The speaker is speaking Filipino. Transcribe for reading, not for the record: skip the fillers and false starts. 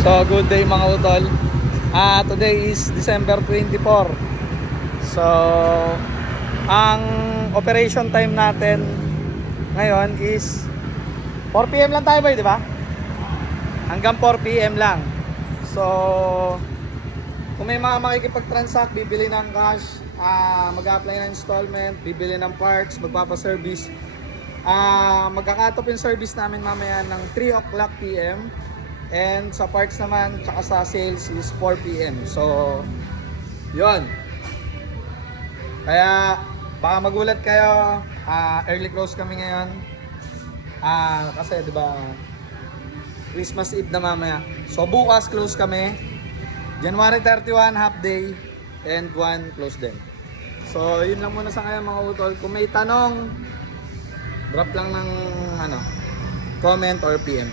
So good day mga utol. Today is December 24. So ang operation time natin ngayon is 4 PM lang tayo ba, di ba? Hanggang 4 PM lang. So kung may mga makikipag-transact, bibili ng cash, mag-apply ng installment, bibili ng parts, magpapa-service, magka-cut off yung service namin mamaya ng 3 o'clock PM. And sa parts naman, tsaka sa sales is 4 PM. So, yon. Kaya, baka magulat kayo, early close kami ngayon. Kasi, di ba, Christmas Eve na mamaya. So, bukas close kami. January 31, half day. And 1, close din. So, yun lang muna sa ngayon mga utol. Kung may tanong, drop lang ng comment or PM.